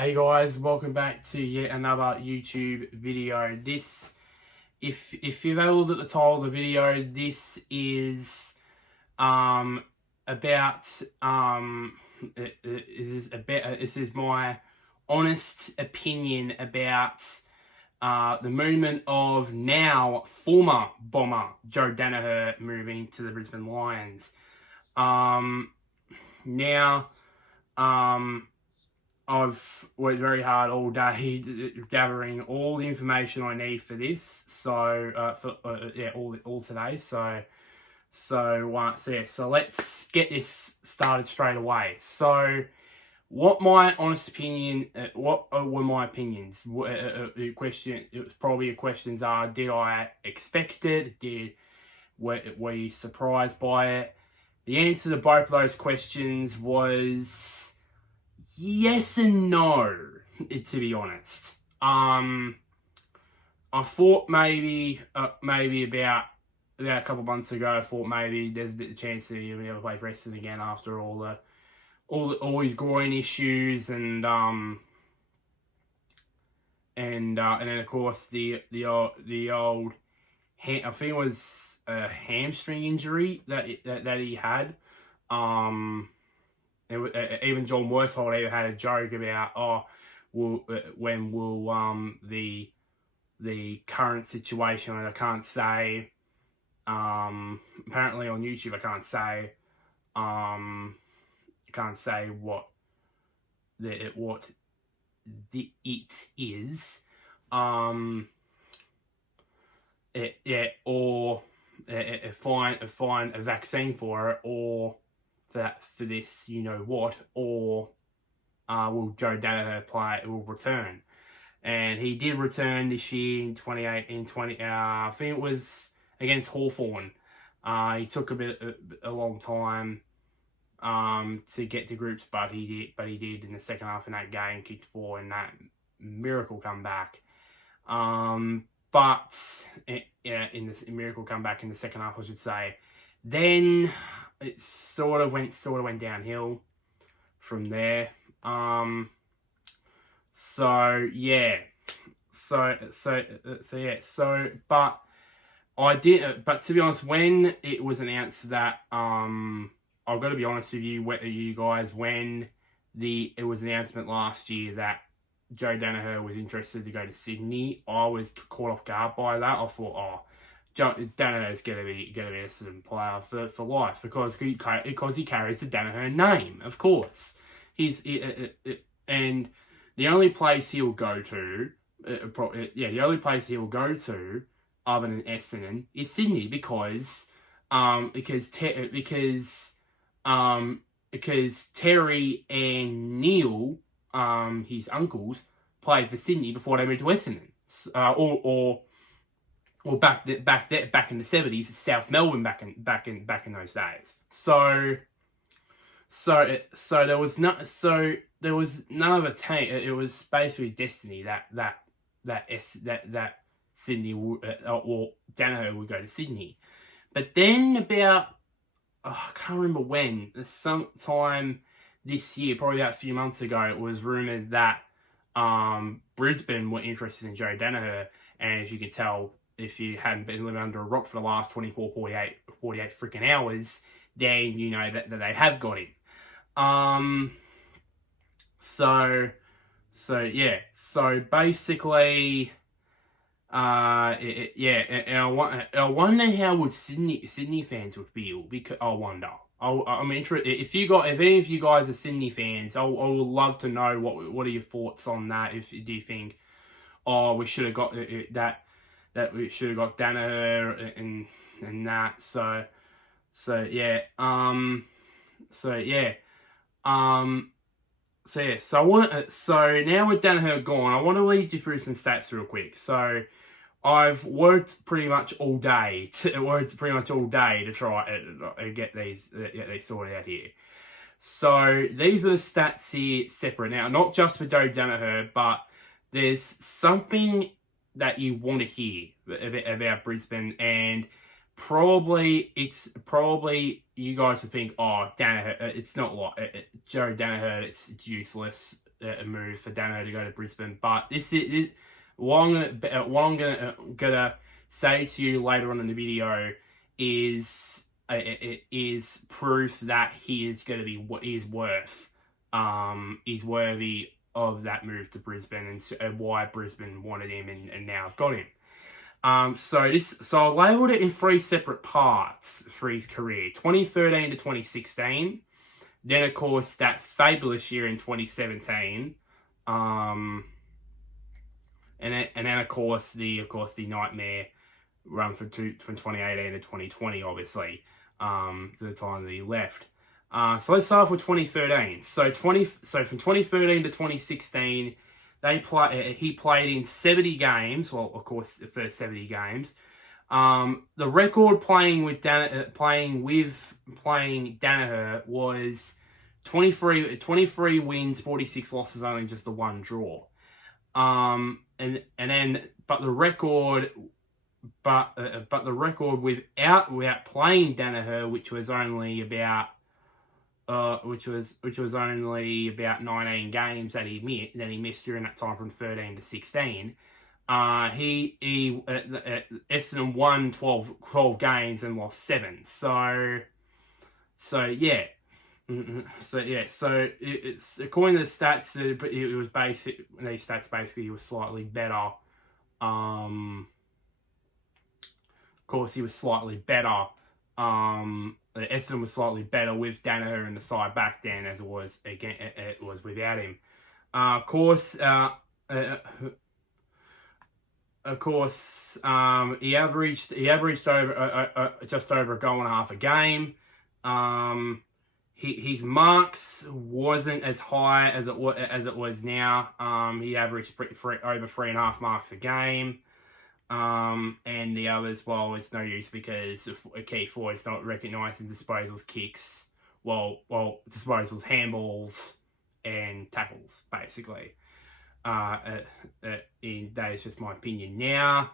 Hey guys, welcome back to yet another YouTube video. If you've ever looked at the title of the video, this is this is my honest opinion about the movement of now former Bomber Joe Daniher moving to the Brisbane Lions. I've worked very hard all day gathering all the information I need for this. All today. So let's get this started straight away. So, what my honest opinion? What were my opinions? The question. It was probably questions are: did I expect it? Were you surprised by it? The answer to both of those questions was yes and no, to be honest. I thought maybe about a couple of months ago, I thought maybe there's a chance that he'll never play wrestling again after all his groin issues and then of course the old I think it was a hamstring injury that he had. Even John Worsfold had a joke about, when will the current situation, and I can't say, apparently on YouTube I can't say what it is, or find a vaccine for it, or for this, you know what, or will Joe Daniher will return? And he did return this year in 20, I think it was against Hawthorn. He took a long time to get to groups, but he did in the second half in that game, kicked 4 in that miracle comeback. In this miracle comeback in the second half, I should say. Then it sort of went downhill from there. But to be honest, when it was announced that, I've got to be honest with you guys, when it was announcement last year that Joe Daniher was interested to go to Sydney, I was caught off guard by that. I thought, Daniher is going to be a Sydney player for life because he carries the Daniher name, of course. And the only place he'll go to, other than Essendon, is Sydney because Terry and Neil, his uncles, played for Sydney before they moved to Essendon, or back in the 70s, South Melbourne back in those days. So there was none of a team. It was basically destiny that Sydney or Daniher would go to Sydney. But then about I can't remember when, sometime this year, probably about a few months ago, it was rumoured that Brisbane were interested in Joe Daniher, and if you could tell, if you hadn't been living under a rock for the last 48 freaking hours, then you know that they have got him. So basically, and I wonder how would Sydney fans would feel, because I'm interested. If any of you guys are Sydney fans, I would love to know what are your thoughts on that. Do you think, we should have got that we should have got Daniher and that. So now with Daniher gone, I want to lead you through some stats real quick. So I've worked pretty much all day to try and get these sorted out here. So these are the stats here separate. Now, not just for Joe Daniher, but there's something that you want to hear about Brisbane, and probably you guys would think, Daniher, it's not like Joe Daniher, it's useless. a move for Daniher to go to Brisbane. But what I'm gonna say to you later on in the video is proof that he is going to be what he is worth. He's worthy of that move to Brisbane, and why Brisbane wanted him and now have got him. So I labelled it in 3 separate parts for his career: 2013 to 2016. Then, of course, that fabulous year in 2017. And then of course the nightmare run from 2018 to 2020, obviously, to the time that he left. So let's start off with 2013. So from 2013 to 2016, he played in 70 games. Well, of course, the first 70 games. The record playing Daniher was 23 wins, 46 losses, only just the 1 draw. But the record without playing Daniher, which was only about 19 games that he missed during that time from 13 to 16. Essendon won 12 games and lost 7. So yeah. So it's according to the stats, it was basic. These stats basically, he was slightly better. Of course, he was slightly better. Essendon was slightly better with Daniher in the side back then, as it was without him. Of course, he averaged over just over a goal and a half a game. His marks wasn't as high as it was now. He averaged over 3.5 marks a game. And the others, well, it's no use because a key forward's not recognising disposals, kicks, disposals, handballs, and tackles, basically. That is just my opinion. Now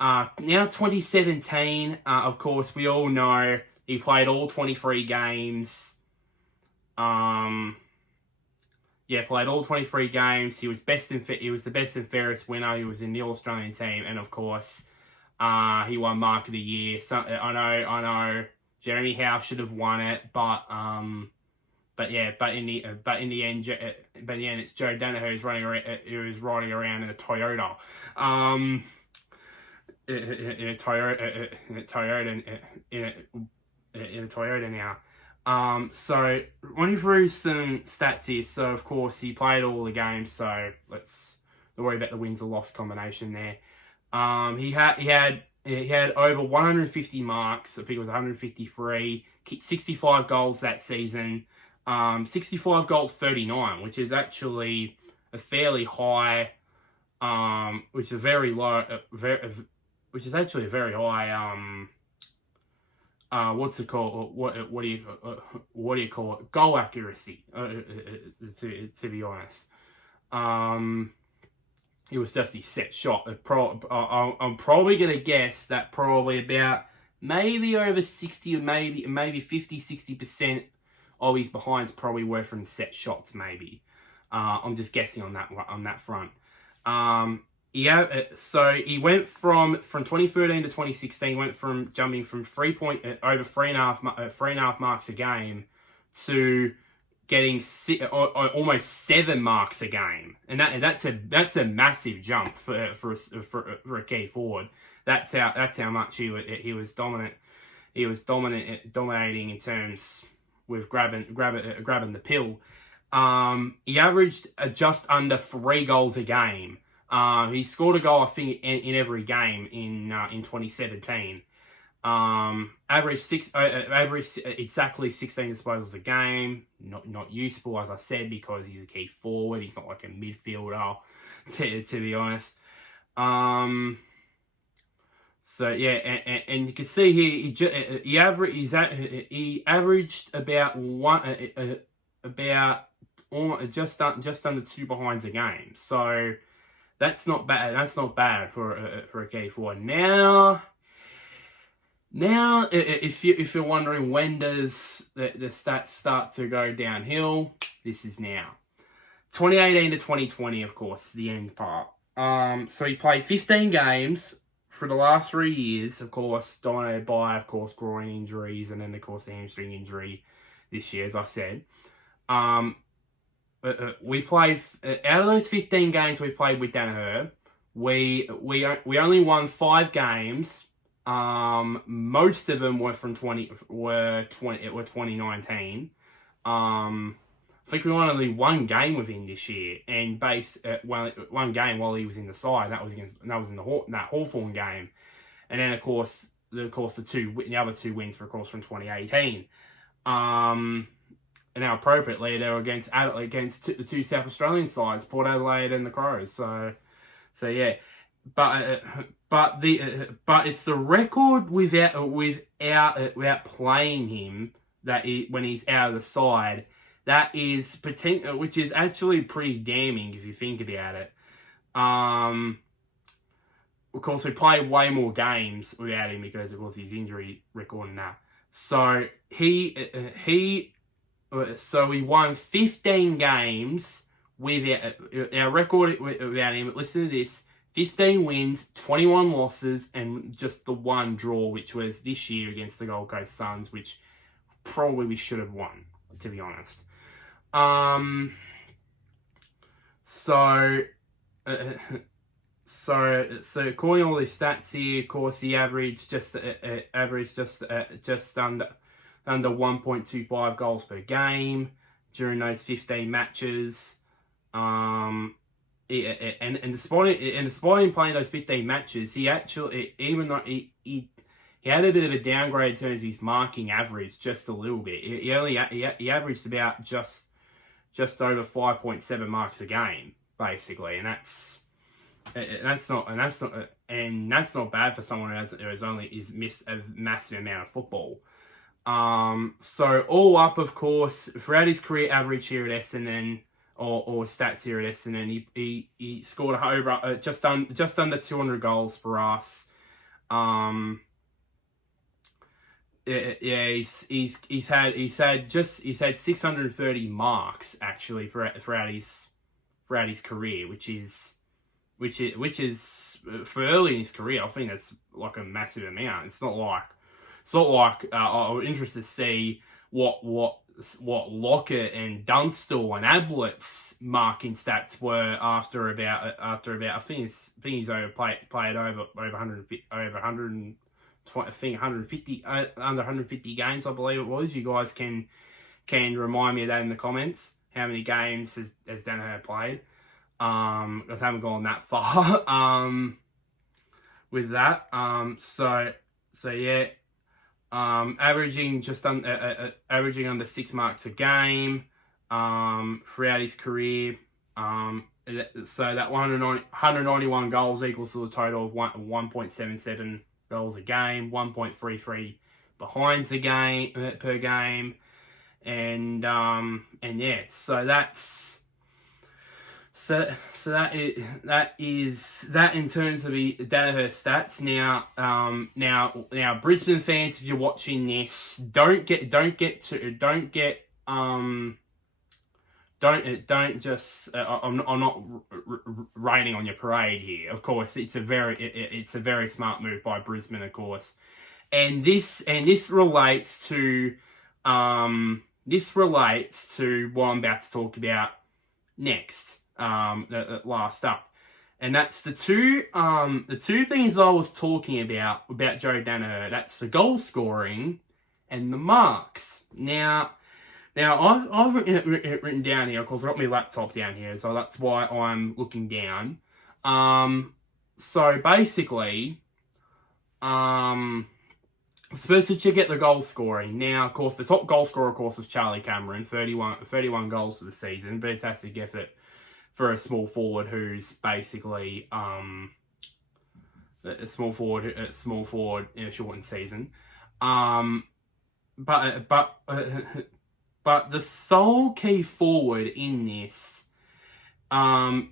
2017, of course, we all know he played all 23 games. Played all 23 games. He was the best and fairest winner. He was in the All-Australian team, and of course, he won Mark of the Year. So I know, Jeremy Howe should have won it, but in the end, it's Joe Daniher who's riding around in a Toyota. In a Toyota now. So running through some stats here. So of course he played all the games. So let's not worry about the wins or loss combination there. He had over 150 marks. I think it was 153. Kicked 65 goals that season. 65 goals, 39, which is actually a fairly high. Which is a very low. Which is actually a very high. What's it called? What do you call it? Goal accuracy. To be honest, it was just his set shot. I'm probably gonna guess that probably about maybe over 60 or maybe 50-60% of his behinds probably were from set shots. Maybe. I'm just guessing on that front. So he went from 2013 to 2016, went from jumping from over 3.5 marks a game to getting almost 7 marks a game, and that's a massive jump for a key forward. That's how much he was dominant. He was dominating in terms with grabbing the pill. He averaged just under 3 goals a game. He scored a goal, I think, in every game in 2017. Averaged exactly 16 disposals a game. Not useful, as I said, because he's a key forward. He's not like a midfielder, to be honest. So yeah, and you can see here he averaged about just under 2 behinds a game. So that's not bad. That's not bad for a key forward. Now, if you're wondering when does the stats start to go downhill, this is now. 2018 to 2020, of course, the end part. So he played 15 games for the last 3 years, of course, dominated by, of course, groin injuries, and then, of course, the hamstring injury this year, as I said. We played, out of those 15 games we played with Daniher, we only won 5 games. Most of them were from 2019. I think we won only 1 game with him this year, and one game while he was in the side. That was in that Hawthorn game, and then of course the other 2 wins were of course from 2018. And now appropriately they were against the 2 South Australian sides, Port Adelaide and the Crows. So yeah, but it's the record without playing him when he's out of the side. That is which is actually pretty damning if you think about it. Of course, we played way more games without him because of course his injury record and that. So we won 15 games without our record without him. Listen to this: 15 wins, 21 losses, and just the 1 draw, which was this year against the Gold Coast Suns, which probably we should have won, to be honest. So according to all these stats here, of course, he averaged just under 1.25 goals per game during those 15 matches. And despite him playing those 15 matches, he actually, even though he had a bit of a downgrade in terms of his marking average, just a little bit. He averaged about just over 5.7 marks a game, basically, and that's not bad for someone who has missed a massive amount of football. So all up, of course, throughout his career average here at Essendon, or stats here at Essendon, he scored over just under 200 goals for us. Yeah, he's had 630 marks actually throughout his career, which is for early in his career. I think that's like a massive amount. It's not like I'm interested to see what Lockett and Dunstall and Ablett's marking stats were after about I think he's played over 150 under 150 games, I believe it was. You guys can remind me of that in the comments. How many games has Daniher played? Because I haven't gone that far with that. So yeah, averaging under 6 marks a game throughout his career. So that 191 goals equals to a total of 1.77 goals a game, 1.33 behinds a game per game, and yeah, so that's that is in terms of the Daniher stats. Now Brisbane fans, if you're watching this, don't just. I'm not raining on your parade here. Of course, it's a very smart move by Brisbane, of course, and this relates to what I'm about to talk about next. Last up, and that's the two things I was talking about Joe Daniher. That's the goal scoring and the marks. Now I've written down here, of course, I've got my laptop down here, so that's why I'm looking down. So basically, supposed to check out the goal scoring. Now, of course, the top goal scorer, of course, was Charlie Cameron, 31 goals for the season. Fantastic effort for a small forward who's basically a small forward in a shortened season. But the sole key forward in this,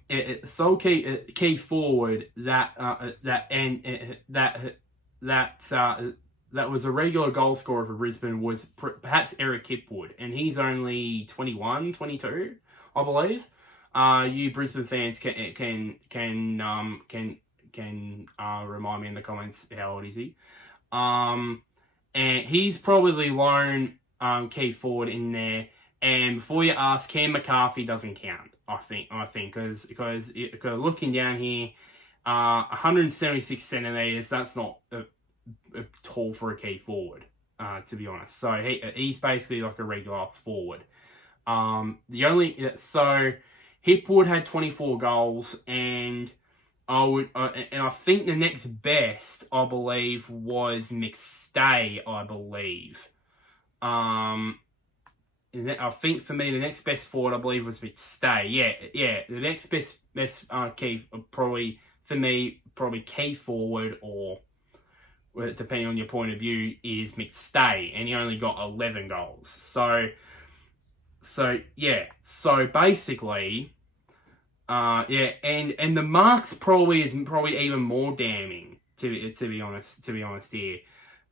key forward that was a regular goal scorer for Brisbane was perhaps Eric Hipwood, and he's only 21, 22, I believe. You Brisbane fans can remind me in the comments how old is he? And he's probably lone key forward in there. And before you ask, Cam McCarthy doesn't count. I think because looking down here, 176 centimeters. That's not tall for a key forward, to be honest. So he's basically like a regular forward. Hipwood had 24 goals, and I think the next best, I believe, was McStay. I believe. I think for me the next best forward, I believe, was McStay. Yeah. The next best key probably for me, probably key forward, or depending on your point of view, is McStay, and he only got 11 goals. So basically, and the marks probably is even more damning to be honest here.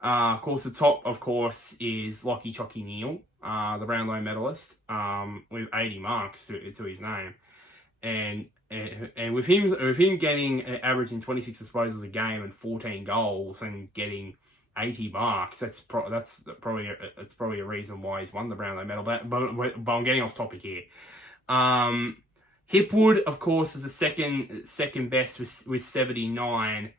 Of course, the top, of course, is Lockie Chocky Neal, the Brownlow medalist, with 80 marks to his name, and with him getting averaging 26 disposals a game and 14 goals and getting 80 marks, that's probably a reason why he's won the Brownlow medal. But I'm getting off topic here. Hipwood, of course, is the second best with 79.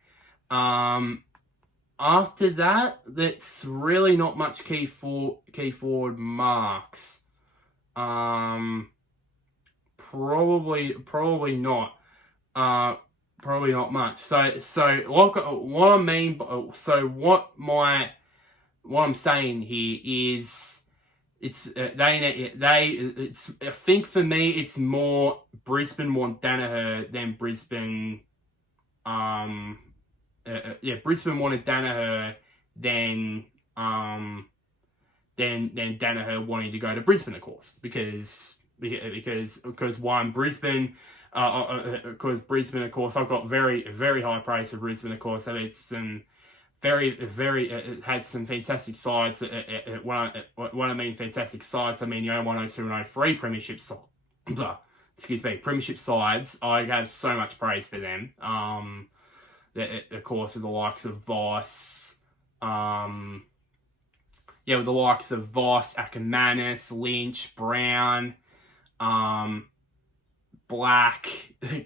After that, that's really not much key forward marks. Probably not. Probably not much. So what I mean. What I'm saying here is, I think for me it's more Brisbane want Daniher than Brisbane. Brisbane wanted Daniher than Daniher wanting to go to Brisbane, of course, because one, Brisbane, because Brisbane, of course, I've got very, very high praise for Brisbane, of course. I mean, some it had some fantastic sides. When I mean fantastic sides, I mean 102 and 03 premiership sides. I have so much praise for them. Of course, with the likes of Voss, with the likes of Voss, Ackermanis, Lynch, Brown, Black, and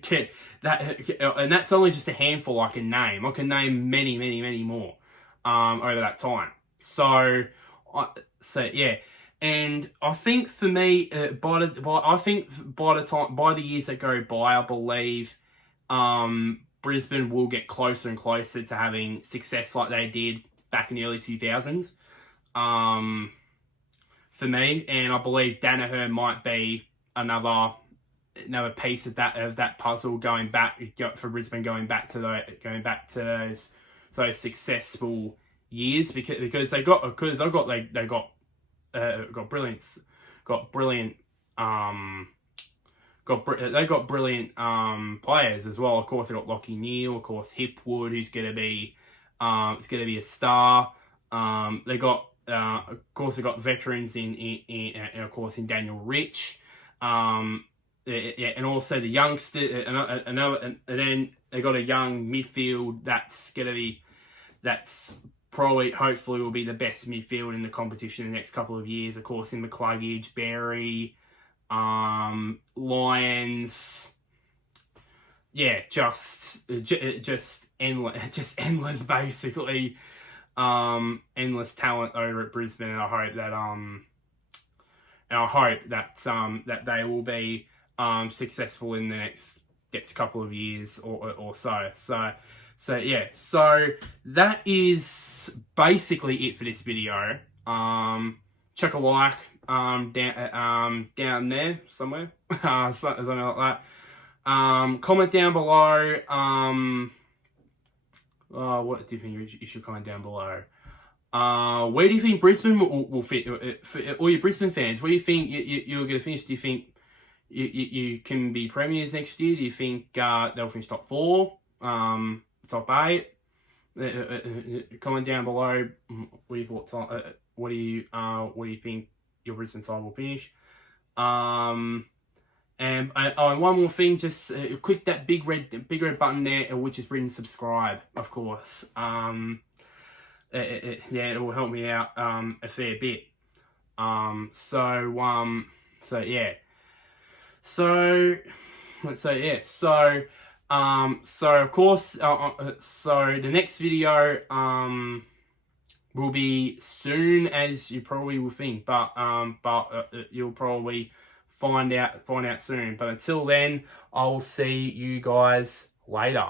that's only just a handful I can name. I can name many, many, many more over that time. And I think for me, by the years that go by, I believe Brisbane will get closer and closer to having success like they did back in the early 2000s. For me, and I believe Daniher might be another piece of that puzzle going back for Brisbane, going back to those successful years, because they got brilliant players as well. Of course, they got Lockie Neal, of course Hipwood, who's going to be a star. They got veterans in of course in Daniel Rich, and also the youngster, and then they got a young midfield that's probably, hopefully, will be the best midfield in the competition in the next couple of years. Of course, in McCluggage, Berry, Lions, just endless basically, endless talent over at Brisbane, and I hope that they will be successful in the next couple of years or so. So that is basically it for this video. Chuck a like down there somewhere, something like that. Comment down below. What do you think you should comment down below? Where do you think Brisbane will fit? For all your Brisbane fans, where do you think you're going to finish? Do you think you can be premiers next year? Do you think they'll finish top 4, top 8? Comment down below what your thoughts on. What do you think your Brisbane side will finish? And one more thing, just click that big red button there, which is written subscribe, of course. Yeah, it will help me out a fair bit. So yeah. So yeah. So of course, so the next video will be soon, as you probably will think, but you'll probably find out soon. But until then, I'll see you guys later.